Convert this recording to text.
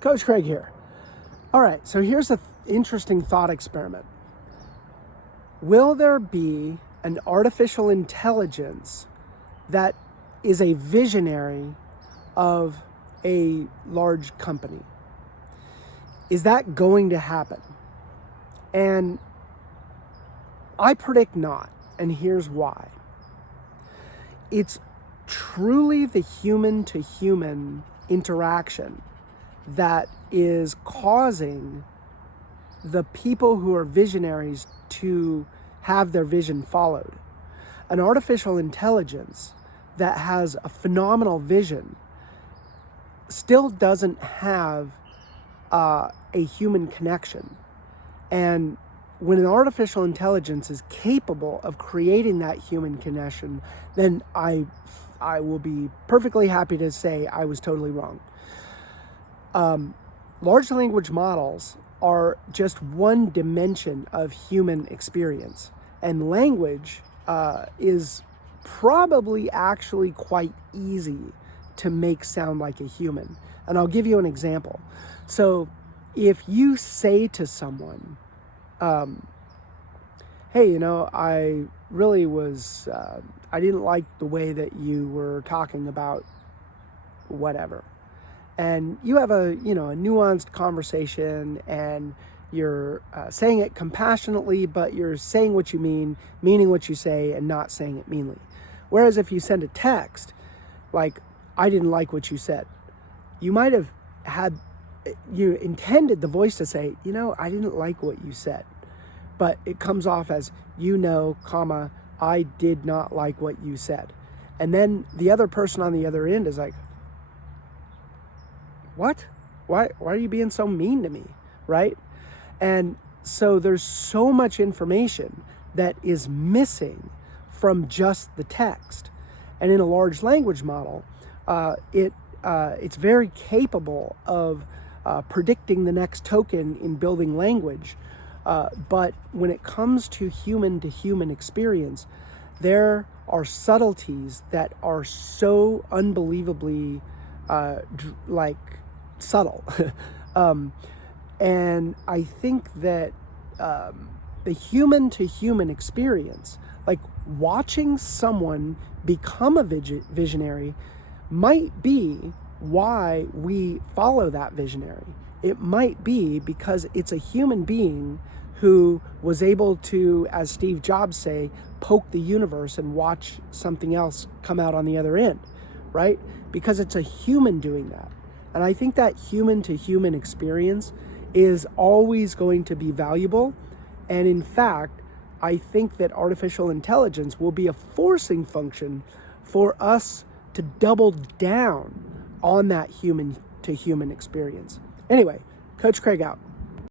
Coach Craig here. All right, so here's an interesting thought experiment. Will there be an artificial intelligence that is a visionary of a large company? Is that going to happen? And I predict not, and here's why. It's truly the human-to-human interaction that is causing the people who are visionaries to have their vision followed. An artificial intelligence that has a phenomenal vision still doesn't have a human connection. And when an artificial intelligence is capable of creating that human connection, then I will be perfectly happy to say I was totally wrong. Large language models are just one dimension of human experience, and language is probably actually quite easy to make sound like a human. And I'll give you an example. So if you say to someone, hey, I really was, I didn't like the way that you were talking about whatever. And you have a nuanced conversation, and you're saying it compassionately, but you're saying what you mean, meaning what you say, and not saying it meanly. Whereas if you send a text, like, I didn't like what you said, you might have you intended the voice to say, I didn't like what you said. But it comes off as, comma, I did not like what you said. And then the other person on the other end is like, what? Why are you being so mean to me, right? And so there's so much information that is missing from just the text. And in a large language model, it's very capable of predicting the next token in building language. But when it comes to human experience, there are subtleties that are so unbelievably subtle. And I think that the human-to-human experience, like watching someone become a visionary, might be why we follow that visionary. It might be because it's a human being who was able to, as Steve Jobs say, poke the universe and watch something else come out on the other end, right? Because it's a human doing that. And I think that human-to-human experience is always going to be valuable. And in fact, I think that artificial intelligence will be a forcing function for us to double down on that human-to-human experience. Anyway, Coach Craig out.